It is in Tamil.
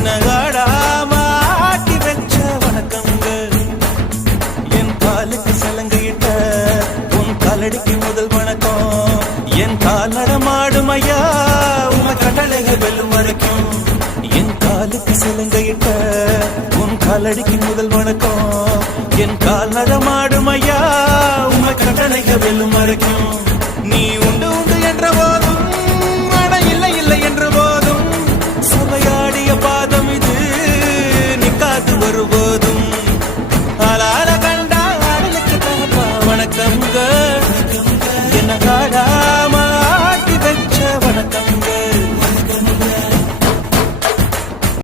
என்ன ஆடாம ஆட்டி வச்ச வணக்கங்க என் காலுக்கு சலங்கையிட்ட உன் காலடிக்கு முதல் வணக்கம் என் கால் நடமாடும் ஐயா உங்க கட்டளைகள் வெல்லும் வரைக்கும் என் காலுக்கு சலங்கையிட்ட உன் காலடிக்கு முதல் வணக்கம் என் கால் நடமாடும் ஐயா உங்க கட்டளைகள் வெல்லும் வரைக்கும் நீ உண்டு உண்டு என்ற போதும் ஆனா இல்லை இல்லை என்ற போதும் சபையாடிய பாதம் இது நிக்காது வருவோம்